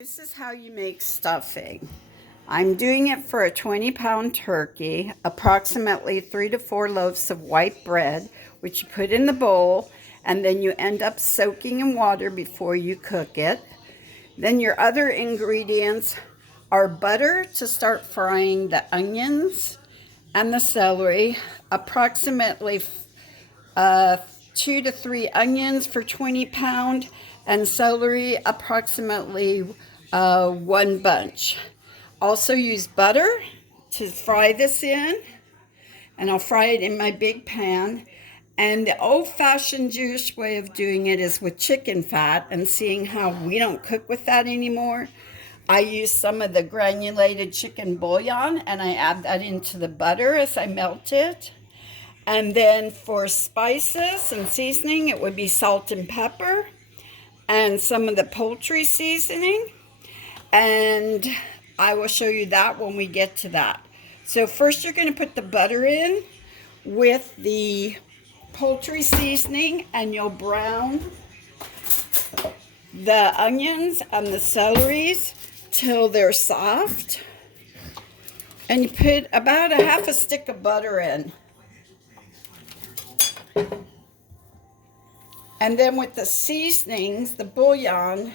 This is how you make stuffing. I'm doing it for a 20-pound turkey, approximately 3 to 4 loaves of white bread, which you put in the bowl, and then you end up soaking in water before you cook it. Then your other ingredients are butter to start frying the onions and the celery, approximately 2 to 3 onions for 20-pound, and celery approximately 1 bunch. Also use butter to fry this in, and I'll fry it in my big pan. And the old-fashioned Jewish way of doing it is with chicken fat, and seeing how we don't cook with that anymore, I use some of the granulated chicken bouillon and I add that into the butter as I melt it. And then for spices and seasoning, it would be salt and pepper and some of the poultry seasoning. And I will show you that when we get to that. So first you're going to put the butter in with the poultry seasoning, and you'll brown the onions and the celeries till they're soft. And you put about a half a stick of butter in. And then with the seasonings, the bouillon,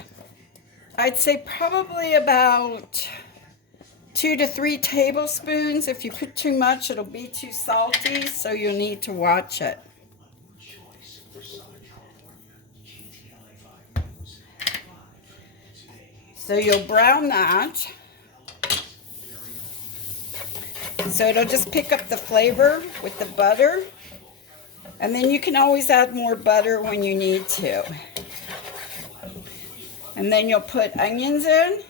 I'd say probably about 2 to 3 tablespoons. If you put too much, it'll be too salty, so you'll need to watch it. So you'll brown that. So it'll just pick up the flavor with the butter. And then you can always add more butter when you need to. And then you'll put onions in,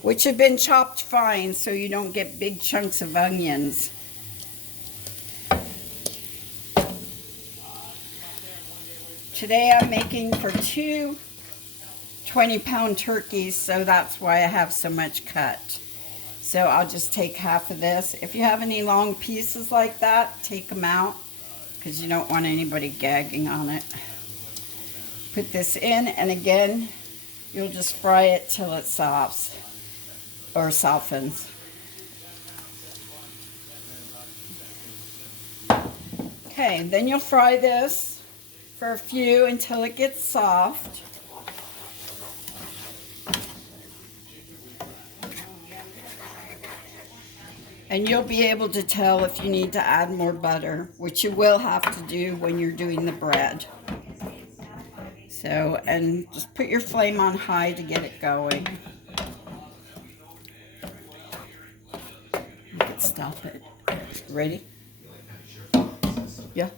which have been chopped fine so you don't get big chunks of onions. Today I'm making for 2 20-pound turkeys, so that's why I have so much cut. So I'll just take half of this. If you have any long pieces like that, take them out, because you don't want anybody gagging on it. Put this in, and again, you'll just fry it till it softens or softens. Okay, then you'll fry this for a few until it gets soft. And you'll be able to tell if you need to add more butter, which you will have to do when you're doing the bread. So, and just put your flame on high to get it going. You can stop it. Ready? Yeah.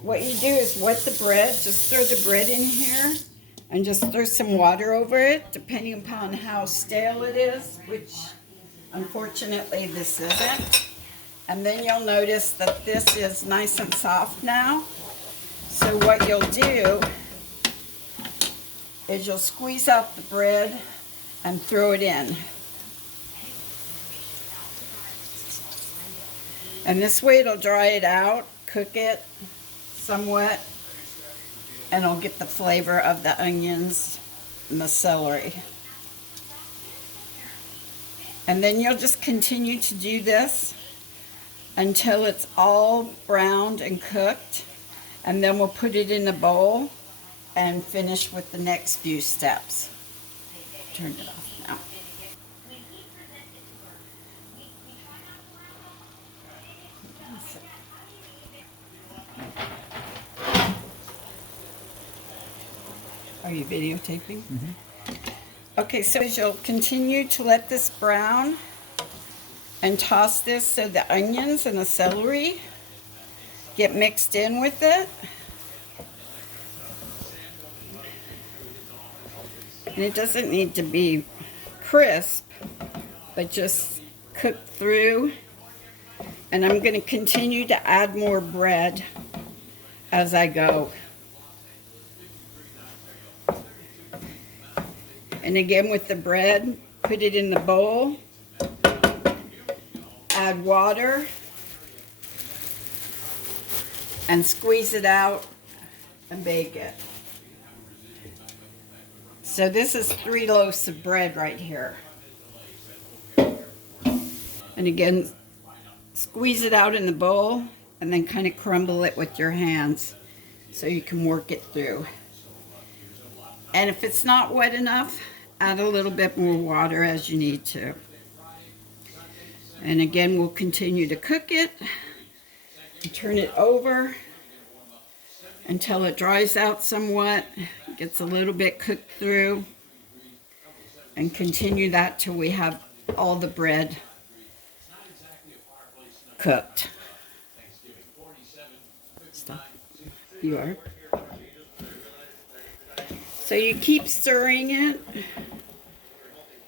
What you do is wet the bread. Just throw the bread in here and just throw some water over it, depending upon how stale it is, which unfortunately this isn't. And then you'll notice that this is nice and soft now. So what you'll do is you'll squeeze out the bread and throw it in. And this way it'll dry it out, cook it somewhat, and it'll get the flavor of the onions and the celery. And then you'll just continue to do this until it's all browned and cooked. And then we'll put it in a bowl and finish with the next few steps. Turn it off now. Are you videotaping? Mm-hmm. Okay, so you'll continue to let this brown and toss this so the onions and the celery get mixed in with it. And it doesn't need to be crisp, but just cook through. And I'm going to continue to add more bread as I go. And again with the bread, put it in the bowl, add water, and squeeze it out and bake it. So this is 3 loaves of bread right here. And again, squeeze it out in the bowl and then kind of crumble it with your hands so you can work it through. And if it's not wet enough, add a little bit more water as you need to. And again, we'll continue to cook it and turn it over until it dries out somewhat, gets a little bit cooked through, and continue that till we have all the bread cooked. Stop. You are. So you keep stirring it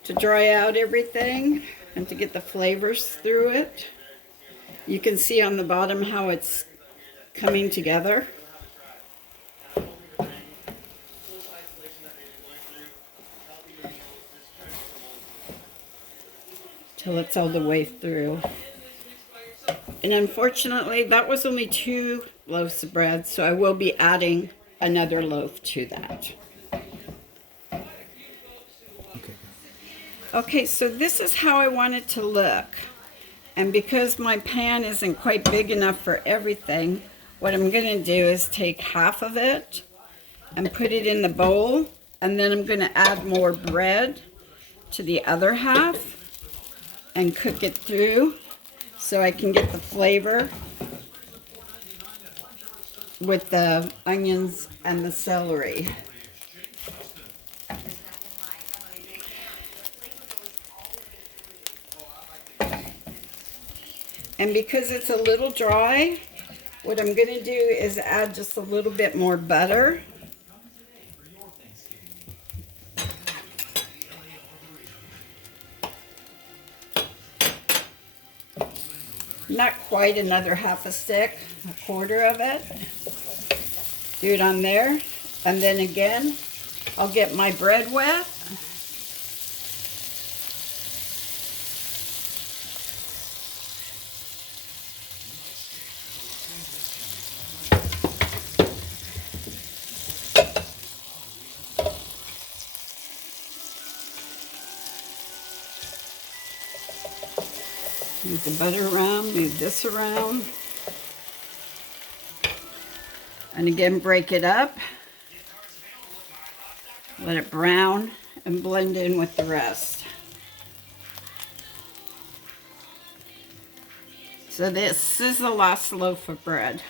to dry out everything and to get the flavors through it. You can see on the bottom how it's coming together. Till it's all the way through. And unfortunately, that was only 2 loaves of bread, so I will be adding another loaf to that. Okay, so this is how I want it to look. And because my pan isn't quite big enough for everything, what I'm going to do is take half of it and put it in the bowl, and then I'm going to add more bread to the other half and cook it through so I can get the flavor with the onions and the celery. And because it's a little dry, what I'm going to do is add just a little bit more butter. Not quite another half a stick, a quarter of it. Do it on there. And then again, I'll get my bread wet. Move the butter around, move this around. And again, break it up. Let it brown and blend in with the rest. So this is the last loaf of bread.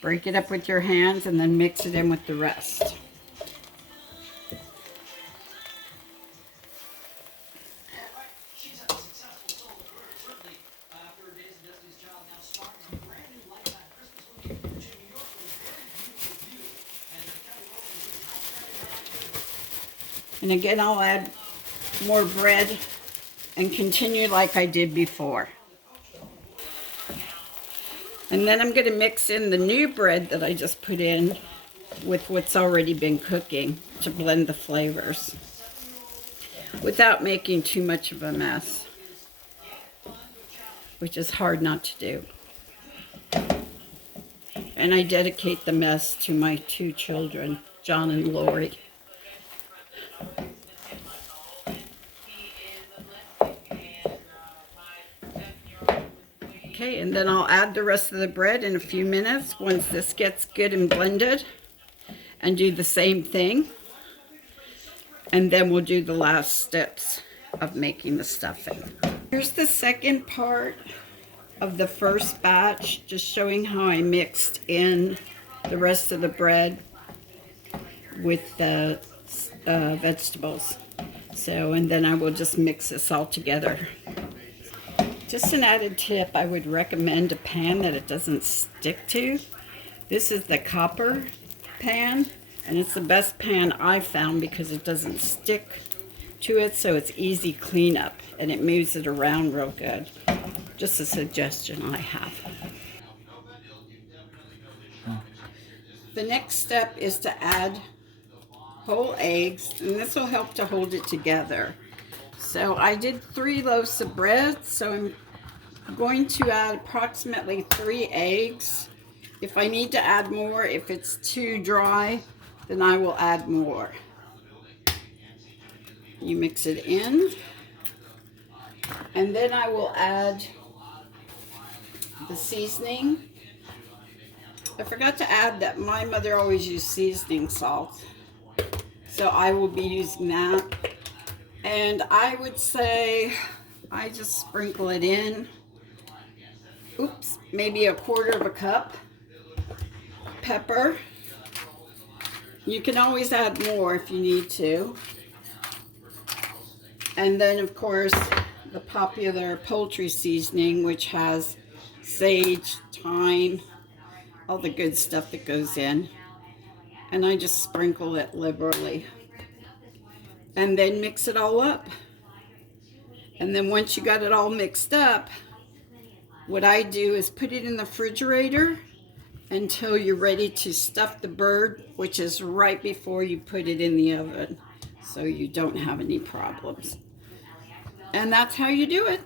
Break it up with your hands and then mix it in with the rest. And again, I'll add more bread and continue like I did before. And then I'm going to mix in the new bread that I just put in with what's already been cooking to blend the flavors without making too much of a mess, which is hard not to do. And I dedicate the mess to my 2 children, John and Lori. Okay, and then I'll add the rest of the bread in a few minutes once this gets good and blended, and do the same thing. And then we'll do the last steps of making the stuffing. Here's the second part of the first batch, just showing how I mixed in the rest of the bread with the vegetables. So, and then I will just mix this all together. Just an added tip, I would recommend a pan that it doesn't stick to. This is the copper pan, and it's the best pan I found because it doesn't stick to it, so it's easy cleanup, and it moves it around real good. Just a suggestion I have. The next step is to add whole eggs, and this will help to hold it together. So I did 3 loaves of bread, so I'm I'm going to add approximately 3 eggs. If I need to add more, if it's too dry, then I will add more. You mix it in, and then I will add the seasoning. I forgot to add that my mother always used seasoning salt, so I will be using that. And I would say I just sprinkle it in. Oops, maybe a quarter of a cup. Pepper. You can always add more if you need to. And then, of course, the popular poultry seasoning, which has sage, thyme, all the good stuff that goes in. And I just sprinkle it liberally. And then mix it all up. And then once you got it all mixed up, what I do is put it in the refrigerator until you're ready to stuff the bird, which is right before you put it in the oven, so you don't have any problems. And that's how you do it.